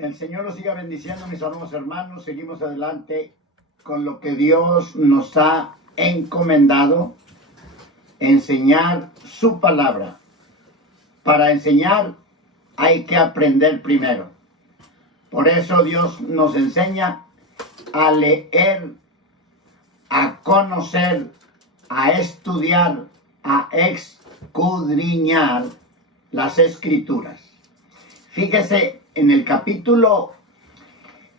El Señor los siga bendiciendo, mis amados hermanos. Seguimos adelante con lo que Dios nos ha encomendado, enseñar su palabra. Para enseñar hay que aprender primero. Por eso Dios nos enseña a leer, a conocer, a estudiar, a escudriñar las Escrituras. Fíjese en el capítulo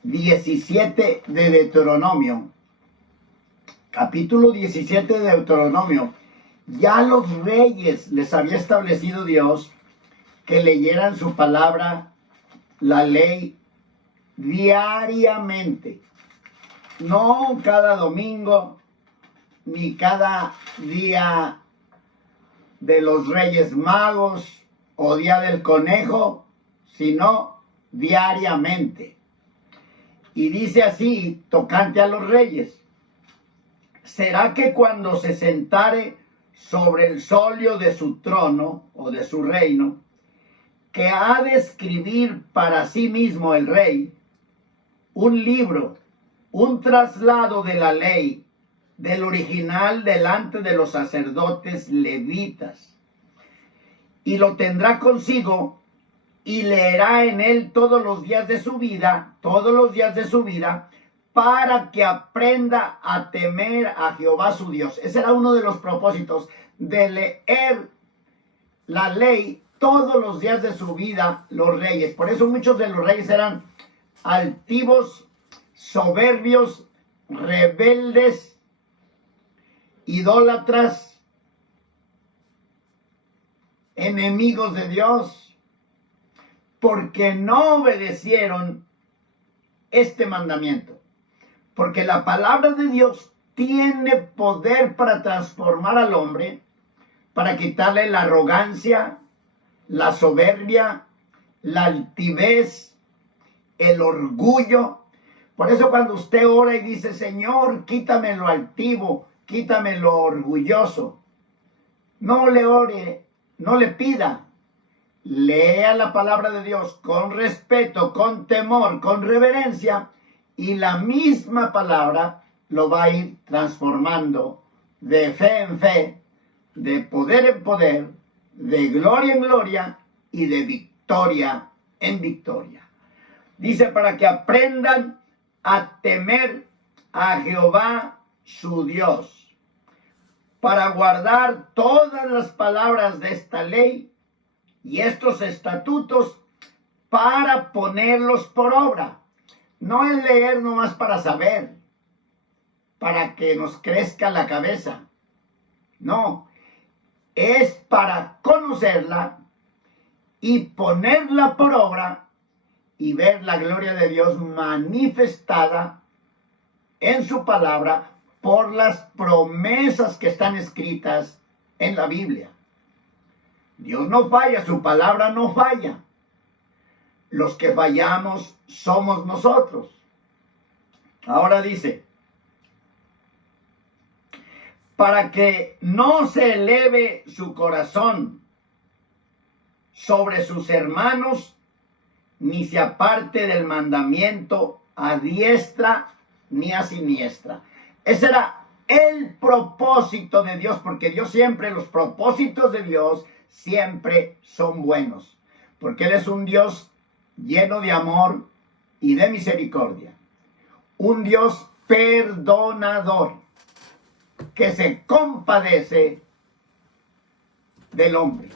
17 de Deuteronomio. Capítulo 17 de Deuteronomio. Ya a los reyes les había establecido Dios que leyeran su palabra, la ley, diariamente. No cada domingo, ni cada día de los Reyes Magos o día del conejo, sino diariamente. Y dice así, tocante a los reyes: ¿será que cuando se sentare sobre el solio de su trono o de su reino, que ha de escribir para sí mismo el rey un libro, un traslado de la ley, del original delante de los sacerdotes levitas, y lo tendrá consigo y leerá en él todos los días de su vida, para que aprenda a temer a Jehová su Dios? Ese era uno de los propósitos, de leer la ley todos los días de su vida los reyes. Por eso muchos de los reyes eran altivos, soberbios, rebeldes, idólatras, enemigos de Dios, porque no obedecieron este mandamiento. Porque la palabra de Dios tiene poder para transformar al hombre, para quitarle la arrogancia, la soberbia, la altivez, el orgullo. Por eso cuando usted ora y dice: Señor, quítame lo altivo, quítame lo orgulloso, no le ore, no le pida. Lea la palabra de Dios con respeto, con temor, con reverencia, y la misma palabra lo va a ir transformando de fe en fe, de poder en poder, de gloria en gloria y de victoria en victoria. Dice: para que aprendan a temer a Jehová su Dios, para guardar todas las palabras de esta ley y estos estatutos, para ponerlos por obra. No es leer nomás para saber, para que nos crezca la cabeza. No, es para conocerla y ponerla por obra y ver la gloria de Dios manifestada en su palabra por las promesas que están escritas en la Biblia. Dios no falla, su palabra no falla. Los que fallamos somos nosotros. Ahora dice: para que no se eleve su corazón sobre sus hermanos, ni se aparte del mandamiento a diestra ni a siniestra. Ese era el propósito de Dios, porque Dios siempre, los propósitos de Dios siempre son buenos, porque Él es un Dios lleno de amor y de misericordia, un Dios perdonador, que se compadece del hombre,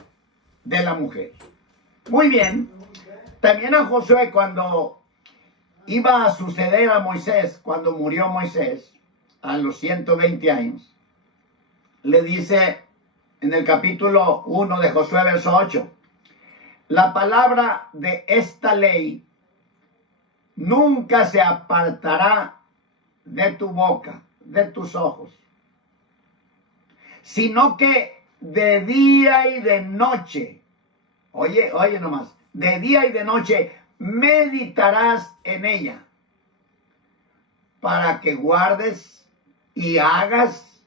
de la mujer. Muy bien. También a Josué, cuando iba a suceder a Moisés, cuando murió Moisés a los 120 años, le dice en el capítulo 1 de Josué, verso 8: la palabra de esta ley nunca se apartará de tu boca, de tus ojos, sino que de día y de noche, oye nomás, de día y de noche meditarás en ella, para que guardes y hagas,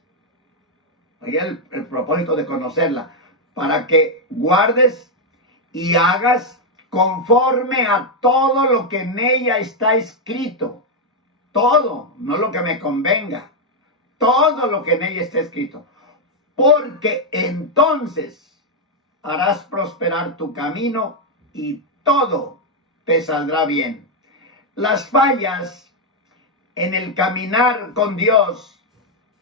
oye el propósito de conocerla, para que guardes y hagas conforme a todo lo que en ella está escrito. Todo, no lo que me convenga. Todo lo que en ella está escrito. Porque entonces harás prosperar tu camino y todo te saldrá bien. Las fallas en el caminar con Dios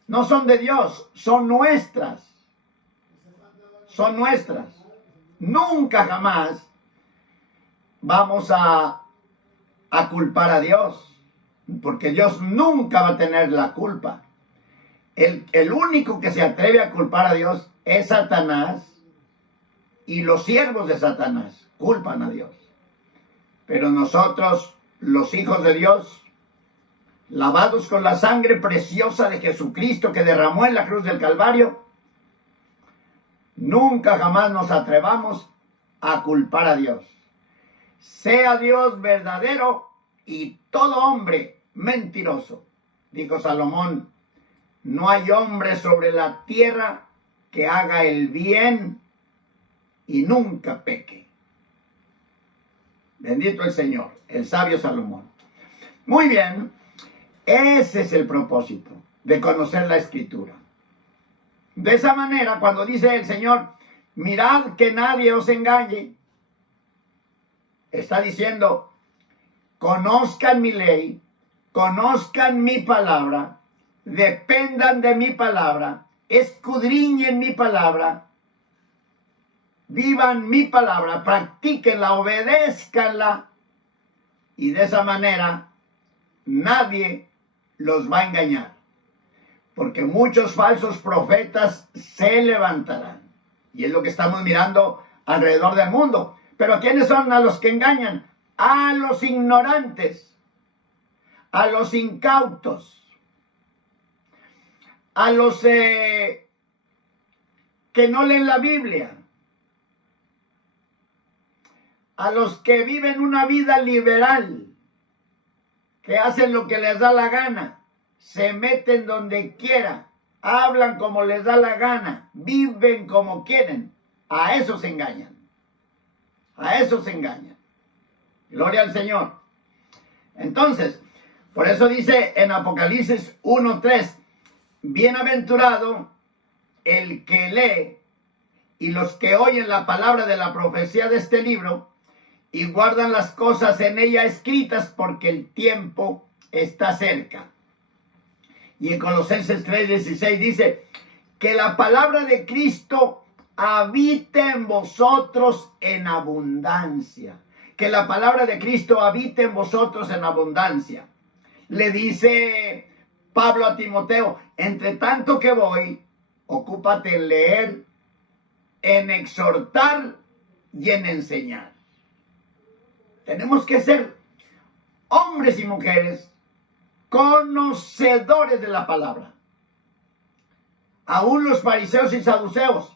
no son de Dios, son nuestras. Son nuestras. Nunca jamás vamos a culpar a Dios, porque Dios nunca va a tener la culpa. El único que se atreve a culpar a Dios es Satanás, y los siervos de Satanás culpan a Dios. Pero nosotros, los hijos de Dios, lavados con la sangre preciosa de Jesucristo que derramó en la cruz del Calvario, nunca jamás nos atrevamos a culpar a Dios. Sea Dios verdadero y todo hombre mentiroso. Dijo Salomón, no hay hombre sobre la tierra que haga el bien y nunca peque. Bendito el Señor, el sabio Salomón. Muy bien, ese es el propósito de conocer la Escritura. De esa manera, cuando dice el Señor, mirad que nadie os engañe, está diciendo, conozcan mi ley, conozcan mi palabra, dependan de mi palabra, escudriñen mi palabra, vivan mi palabra, practíquenla, obedézcanla, y de esa manera nadie los va a engañar, porque muchos falsos profetas se levantarán, y es lo que estamos mirando alrededor del mundo. Pero ¿quiénes son a los que engañan? A los ignorantes, a los incautos, a los que no leen la Biblia, a los que viven una vida liberal, que hacen lo que les da la gana, se meten donde quiera, hablan como les da la gana, viven como quieren. A esos se engañan. A esos se engañan. Gloria al Señor. Entonces, por eso dice en Apocalipsis 1:3, bienaventurado el que lee y los que oyen la palabra de la profecía de este libro y guardan las cosas en ella escritas, porque el tiempo está cerca. Y en Colosenses 3:16 dice que la palabra de Cristo habite en vosotros en abundancia. Que la palabra de Cristo habite en vosotros en abundancia. Le dice Pablo a Timoteo, entre tanto que voy, ocúpate en leer, en exhortar y en enseñar. Tenemos que ser hombres y mujeres conocedores de la palabra. Aún los fariseos y saduceos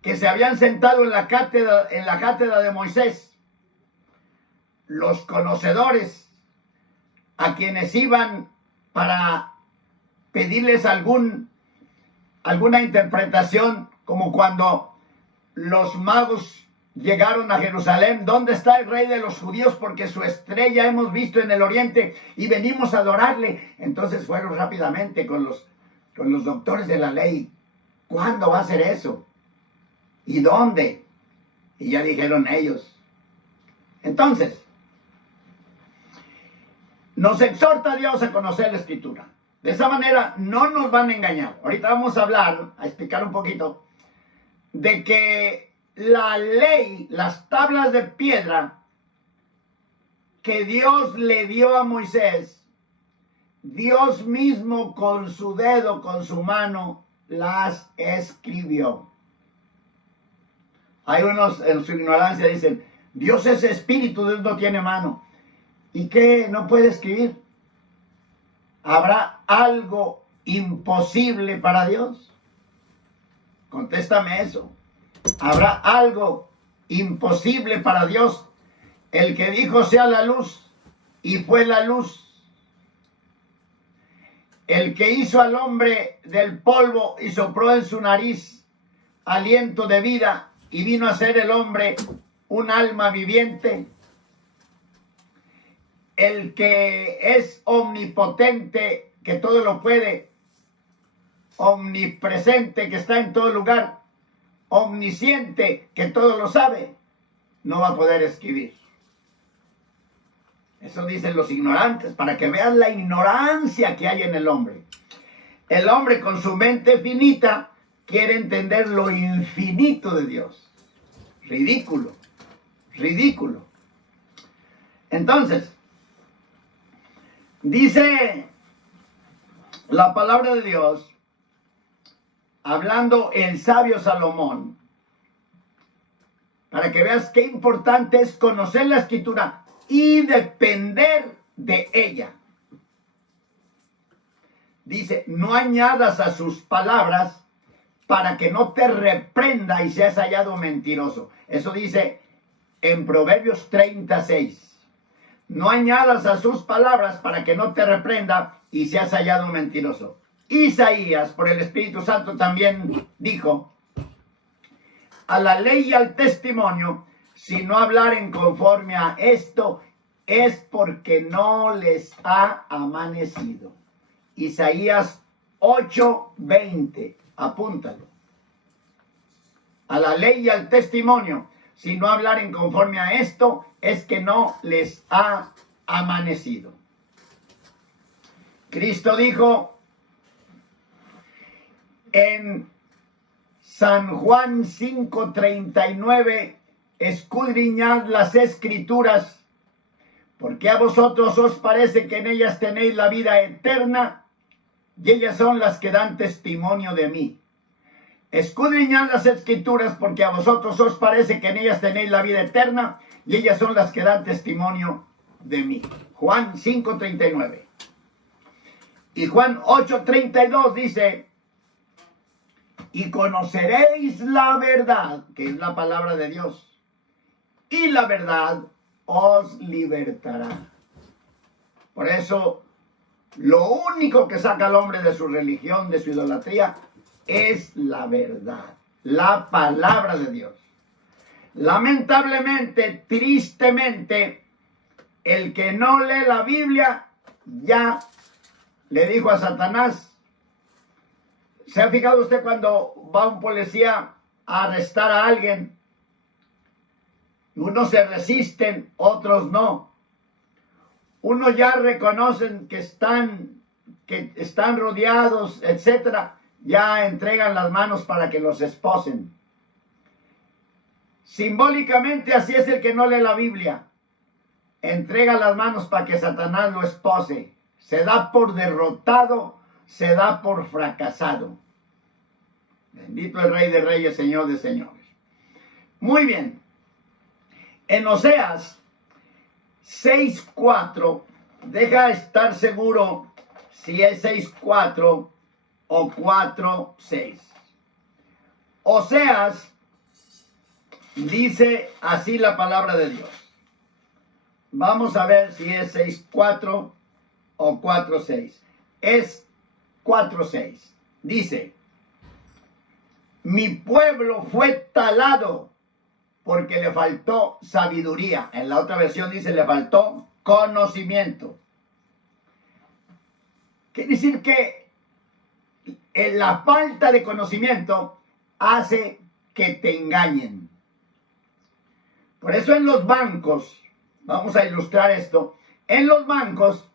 que se habían sentado en la cátedra de Moisés, los conocedores a quienes iban para pedirles alguna interpretación, como cuando los magos llegaron a Jerusalén, ¿dónde está el rey de los judíos? Porque su estrella hemos visto en el oriente y venimos a adorarle. Entonces fueron rápidamente con los doctores de la ley. ¿Cuándo va a ser eso? ¿Y dónde? Y ya dijeron ellos. Entonces, nos exhorta Dios a conocer la Escritura. De esa manera no nos van a engañar. Ahorita vamos a hablar, a explicar un poquito, de que la ley, las tablas de piedra que Dios le dio a Moisés, Dios mismo con su dedo, con su mano, las escribió. Hay unos en su ignorancia dicen, Dios es espíritu, Dios no tiene mano. ¿Y qué? ¿No puede escribir? ¿Habrá algo imposible para Dios? Contéstame eso. ¿Habrá algo imposible para Dios? El que dijo sea la luz y fue la luz. El que hizo al hombre del polvo y sopló en su nariz aliento de vida y vino a ser el hombre un alma viviente, el que es omnipotente, que todo lo puede, omnipresente, que está en todo lugar, omnisciente, que todo lo sabe, no va a poder escribir. Eso dicen los ignorantes, para que vean la ignorancia que hay en el hombre. El hombre con su mente finita quiere entender lo infinito de Dios. Ridículo, ridículo. Entonces, dice la palabra de Dios, hablando el sabio Salomón, para que veas qué importante es conocer la Escritura y depender de ella. Dice, no añadas a sus palabras para que no te reprenda y seas hallado mentiroso. Eso dice en Proverbios 36. No añadas a sus palabras para que no te reprenda y seas hallado mentiroso. Isaías, por el Espíritu Santo, también dijo, a la ley y al testimonio, si no hablaren conforme a esto, es porque no les ha amanecido. Isaías 8:20, apúntalo. A la ley y al testimonio, si no hablaren conforme a esto, es que no les ha amanecido. Cristo dijo en San Juan 5:39, escudriñad las Escrituras, porque a vosotros os parece que en ellas tenéis la vida eterna, y ellas son las que dan testimonio de mí. Escudriñad las Escrituras, porque a vosotros os parece que en ellas tenéis la vida eterna, y ellas son las que dan testimonio de mí. Juan 5:39. Y Juan 8:32 dice, y conoceréis la verdad, que es la palabra de Dios, y la verdad os libertará. Por eso, lo único que saca al hombre de su religión, de su idolatría, es la verdad, la palabra de Dios. Lamentablemente, tristemente, el que no lee la Biblia ya le dijo a Satanás. ¿Se ha fijado usted cuando va un policía a arrestar a alguien? Unos se resisten, otros no. Unos ya reconocen que están rodeados, etcétera. Ya entregan las manos para que los esposen. Simbólicamente así es el que no lee la Biblia. Entrega las manos para que Satanás lo espose. Se da por derrotado, se da por fracasado. Bendito el Rey de Reyes, Señor de Señores. Muy bien. En Oseas 6:4, deja estar seguro si es 6:4 o 4:6. Oseas dice así la palabra de Dios. Vamos a ver si es 6:4 o 4:6. Es 4:6. Dice, mi pueblo fue talado porque le faltó sabiduría. En la otra versión dice, le faltó conocimiento. Quiere decir que la falta de conocimiento hace que te engañen. Por eso en los bancos, vamos a ilustrar esto, en los bancos,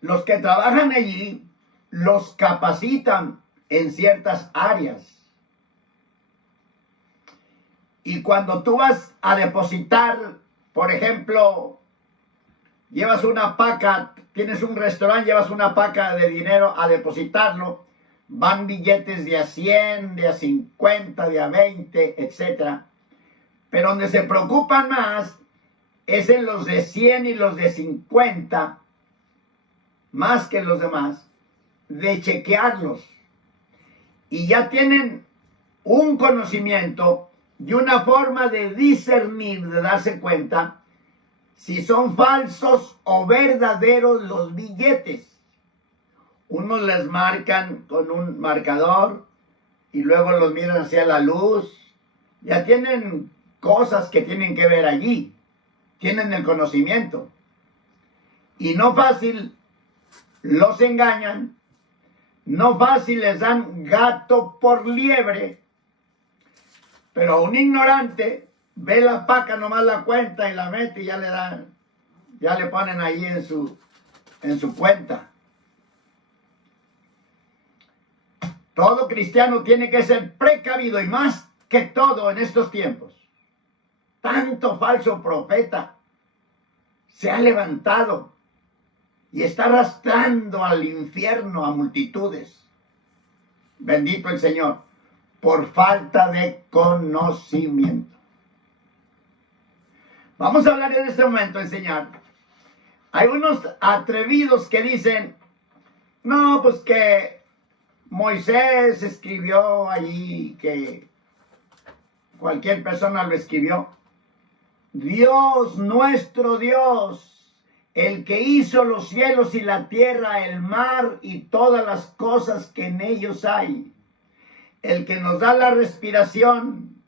los que trabajan allí los capacitan en ciertas áreas. Y cuando tú vas a depositar, por ejemplo, llevas una paca, tienes un restaurante, llevas una paca de dinero a depositarlo, van billetes de a 100, de a 50, de a 20, etc. Pero donde se preocupan más es en los de 100 y los de 50, más que los demás, de chequearlos. Y ya tienen un conocimiento y una forma de discernir, de darse cuenta si son falsos o verdaderos los billetes. Unos les marcan con un marcador y luego los miran hacia la luz. Ya tienen cosas que tienen que ver allí. Tienen el conocimiento. Y no fácil los engañan. No fácil les dan gato por liebre. Pero un ignorante ve la paca, nomás la cuenta y la mete y ya le dan, ya le ponen ahí en su cuenta. Todo cristiano tiene que ser precavido, y más que todo en estos tiempos. Tanto falso profeta se ha levantado y está arrastrando al infierno a multitudes. Bendito el Señor, por falta de conocimiento. Vamos a hablar en este momento, enseñar. Hay unos atrevidos que dicen, no, pues que Moisés escribió allí, que cualquier persona lo escribió. Dios, nuestro Dios, el que hizo los cielos y la tierra, el mar y todas las cosas que en ellos hay, el que nos da la respiración,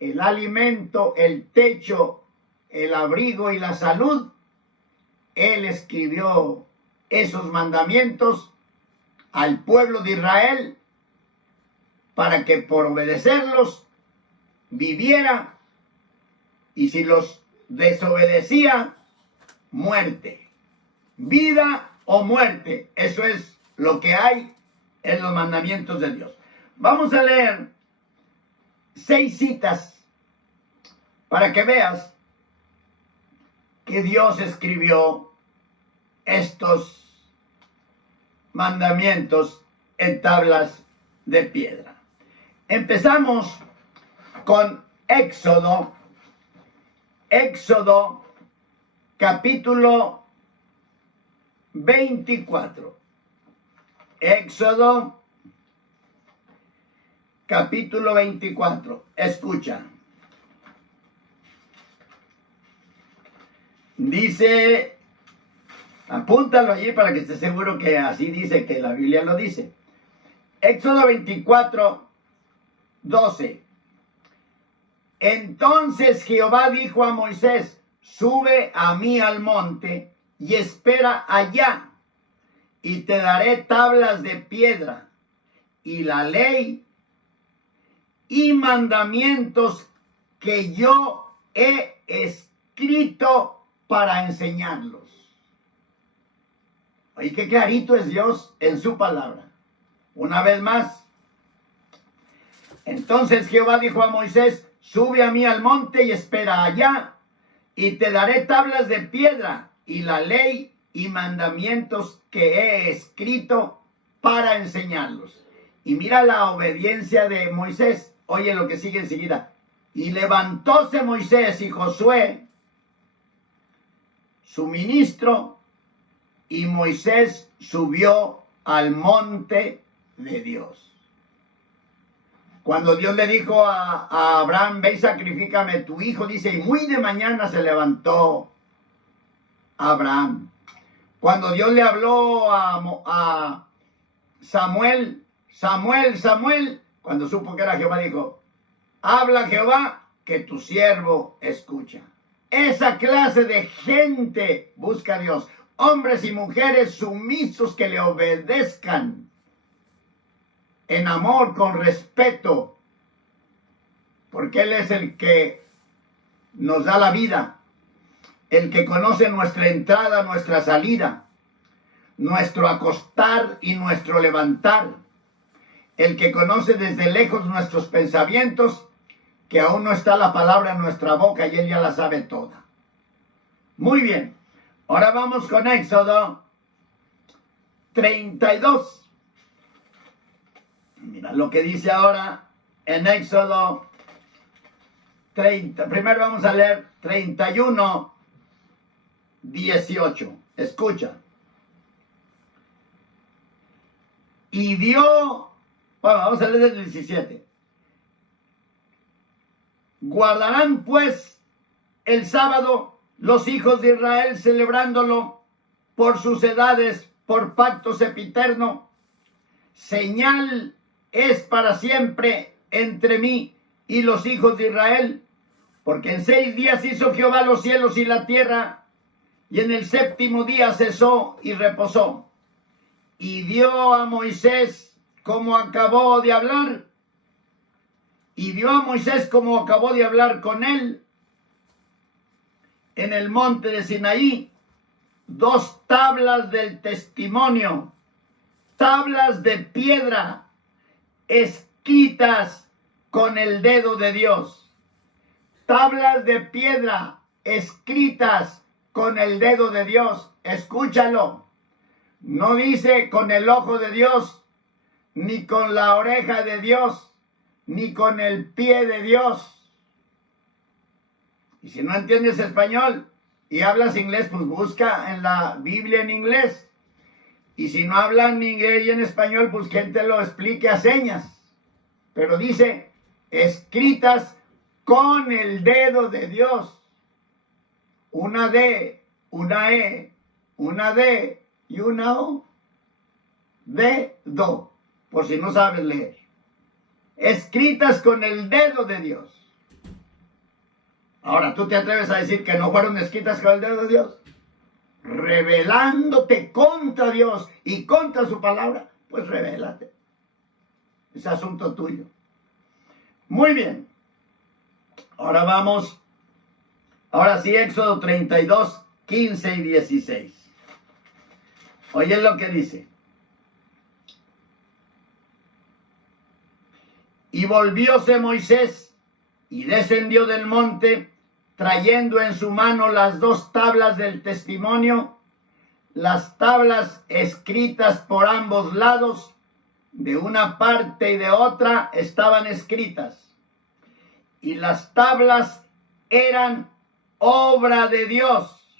el alimento, el techo, el abrigo y la salud, Él escribió esos mandamientos al pueblo de Israel para que por obedecerlos viviera, y si los desobedecía, muerte. Vida o muerte. Eso es lo que hay en los mandamientos de Dios. Vamos a leer 6 citas para que veas que Dios escribió estos mandamientos en tablas de piedra. Empezamos con Éxodo capítulo 24. Éxodo capítulo 24. Escucha. Dice, apúntalo allí para que estés seguro que así dice, que la Biblia lo dice. Éxodo 24, 12. Entonces Jehová dijo a Moisés, sube a mí al monte y espera allá, y te daré tablas de piedra y la ley y mandamientos que yo he escrito para enseñarlos. Oye, qué clarito es Dios en su palabra. Una vez más. Entonces Jehová dijo a Moisés, sube a mí al monte y espera allá, y te daré tablas de piedra y la ley y mandamientos que he escrito para enseñarlos. Y mira la obediencia de Moisés. Oye lo que sigue enseguida. Y levantóse Moisés y Josué, su ministro, y Moisés subió al monte de Dios. Cuando Dios le dijo a Abraham, ve y sacrifícame tu hijo, dice, y muy de mañana se levantó Abraham. Cuando Dios le habló a Samuel, Samuel, cuando supo que era Jehová, dijo, habla Jehová, que tu siervo escucha. Esa clase de gente busca a Dios. Hombres y mujeres sumisos que le obedezcan en amor, con respeto, porque Él es el que nos da la vida, el que conoce nuestra entrada, nuestra salida, nuestro acostar y nuestro levantar, el que conoce desde lejos nuestros pensamientos, que aún no está la palabra en nuestra boca y Él ya la sabe toda. Muy bien, ahora vamos con Éxodo 32. Mira lo que dice ahora en Éxodo 30. Primero vamos a leer 31, 18. Escucha. Y dio, bueno, vamos a leer el 17. Guardarán pues el sábado los hijos de Israel celebrándolo por sus edades, por pacto sempiterno. Señal es para siempre entre mí y los hijos de Israel, Porque en 6 días hizo Jehová los cielos y la tierra, y en el 7º día cesó y reposó. Y dio a Moisés como acabó de hablar, y dio a Moisés como acabó de hablar con él en el monte de Sinaí 2 tablas del testimonio, tablas de piedra escritas con el dedo de Dios. Tablas de piedra escritas con el dedo de Dios. Escúchalo. No dice con el ojo de Dios, ni con la oreja de Dios, ni con el pie de Dios. Y si no entiendes español y hablas inglés, pues busca en la Biblia en inglés. Y si no hablan ni inglés y en español, pues quien te lo explique a señas. Pero dice, escritas con el dedo de Dios. Una D, una E, una D y una O. Dedo, por si no sabes leer. Escritas con el dedo de Dios. Ahora, ¿tú te atreves a decir que no fueron escritas con el dedo de Dios? Rebelándote contra Dios y contra su palabra, pues rebélate. Es asunto tuyo. Muy bien. Ahora vamos. Ahora sí, Éxodo 32, 15 y 16. Oye lo que dice. Y volvióse Moisés y descendió del monte, trayendo en su mano las 2 tablas del testimonio, las tablas escritas por ambos lados, de una parte y de otra estaban escritas. Y las tablas eran obra de Dios.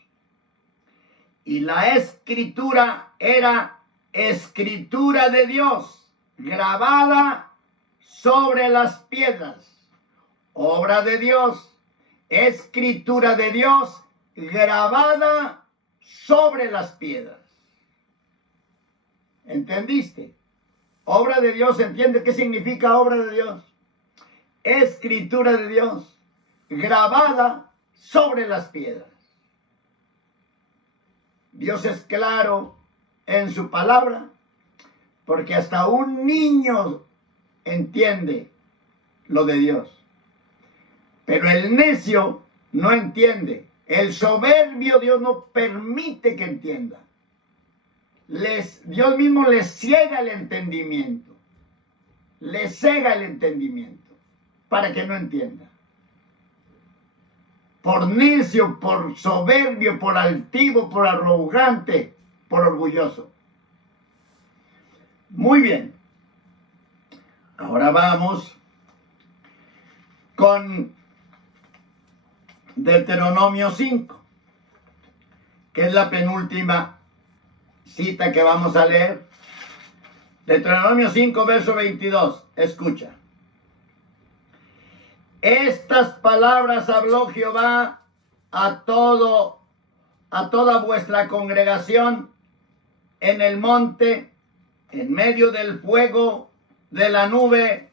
Y la escritura era escritura de Dios, grabada sobre las piedras. Obra de Dios, escritura de Dios, grabada sobre las piedras. ¿Entendiste? Obra de Dios, ¿entiende qué significa obra de Dios? Escritura de Dios, grabada sobre las piedras. Dios es claro en su palabra, porque hasta un niño entiende lo de Dios. Pero el necio no entiende. El soberbio Dios no permite que entienda. Dios mismo les ciega el entendimiento. Les cega el entendimiento para que no entienda. Por necio, por soberbio, por altivo, por arrogante, por orgulloso. Muy bien. Ahora vamos con Deuteronomio 5, que es la penúltima cita que vamos a leer. Deuteronomio 5, verso 22. Escucha. Estas palabras habló Jehová a toda vuestra congregación en el monte, en medio del fuego, de la nube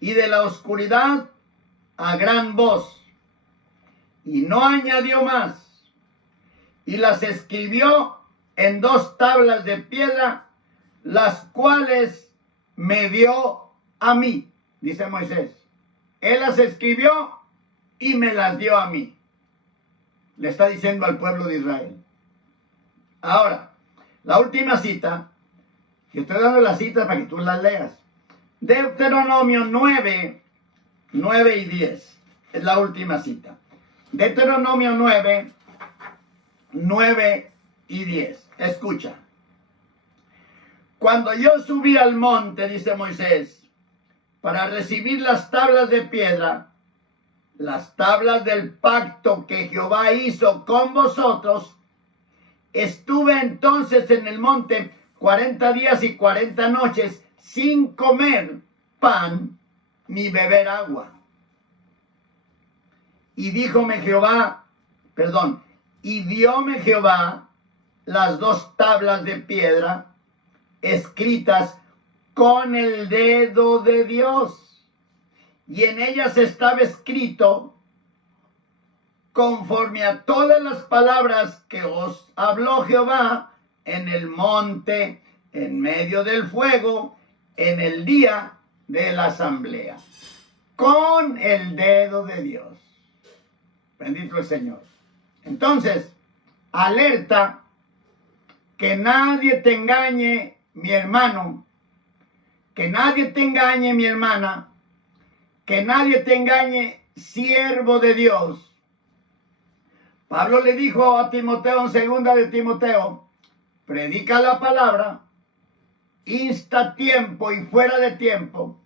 y de la oscuridad, a gran voz. Y no añadió más. Y las escribió en 2 tablas de piedra, las cuales me dio a mí, dice Moisés. Él las escribió y me las dio a mí. Le está diciendo al pueblo de Israel. Ahora, la última cita, que estoy dando las citas para que tú las leas. Deuteronomio 9, 9 y 10. Es la última cita. Deuteronomio 9, 9 y 10. Escucha. Cuando yo subí al monte, dice Moisés, para recibir las tablas de piedra, las tablas del pacto que Jehová hizo con vosotros, estuve entonces en el monte 40 días y 40 noches sin comer pan ni beber agua. Y díjome Jehová, y dióme Jehová las 2 tablas de piedra escritas con el dedo de Dios. Y en ellas estaba escrito conforme a todas las palabras que os habló Jehová en el monte, en medio del fuego, en el día de la asamblea, con el dedo de Dios. Bendito el Señor. Entonces, alerta, que nadie te engañe, mi hermano, que nadie te engañe, mi hermana, que nadie te engañe, siervo de Dios. Pablo le dijo a Timoteo en segunda de Timoteo, predica la palabra, insta a tiempo y fuera de tiempo,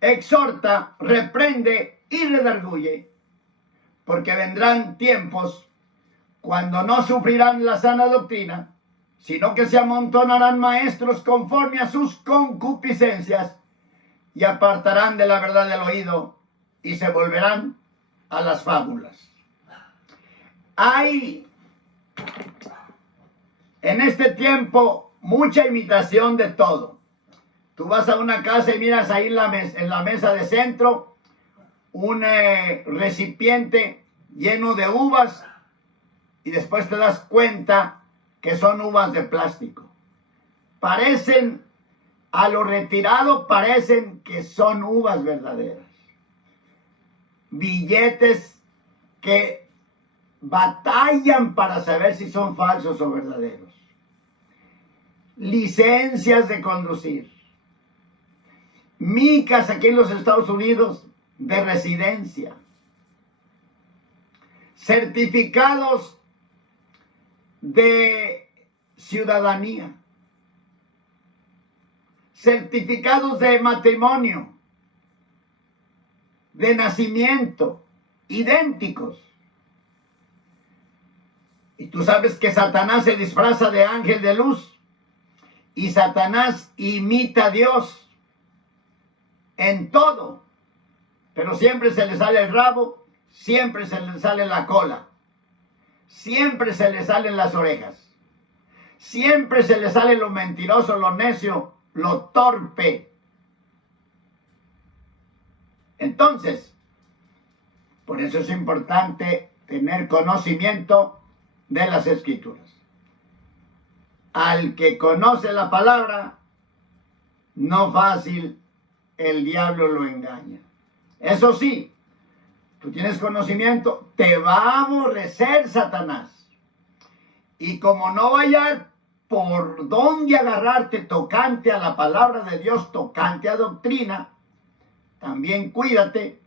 exhorta, reprende y redarguye, porque vendrán tiempos cuando no sufrirán la sana doctrina, sino que se amontonarán maestros conforme a sus concupiscencias y apartarán de la verdad del oído y se volverán a las fábulas. Hay en este tiempo mucha imitación de todo. Tú vas a una casa y miras ahí en la mesa de centro un recipiente lleno de uvas y después te das cuenta que son uvas de plástico. Parecen, a lo retirado, parecen que son uvas verdaderas. Billetes que batallan para saber si son falsos o verdaderos. Licencias de conducir. Micas aquí en los Estados Unidos de residencia. Certificados de ciudadanía. Certificados de matrimonio, de nacimiento, idénticos. Y tú sabes que Satanás se disfraza de ángel de luz y Satanás imita a Dios en todo, pero siempre se le sale el rabo, siempre se le sale la cola, siempre se le salen las orejas, siempre se le sale lo mentiroso, lo necio, lo torpe. Entonces, por eso es importante tener conocimiento de las Escrituras. Al que conoce la palabra, no fácil el diablo lo engaña. Eso sí, tú tienes conocimiento, te va a aborrecer Satanás. Y como no va a hallar por dónde agarrarte tocante a la palabra de Dios, tocante a doctrina, también cuídate,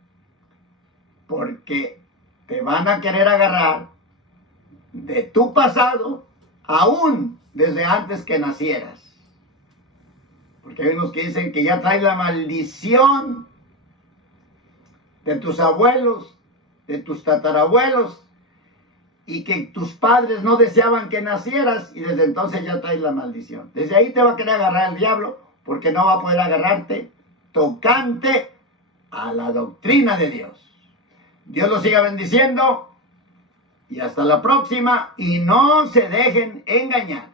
porque te van a querer agarrar de tu pasado, aún desde antes que nacieras. Porque hay unos que dicen que ya traes la maldición de tus abuelos, de tus tatarabuelos, y que tus padres no deseaban que nacieras, y desde entonces ya traes la maldición. Desde ahí te va a querer agarrar el diablo, porque no va a poder agarrarte tocante a la doctrina de Dios. Dios los siga bendiciendo, y hasta la próxima, y no se dejen engañar.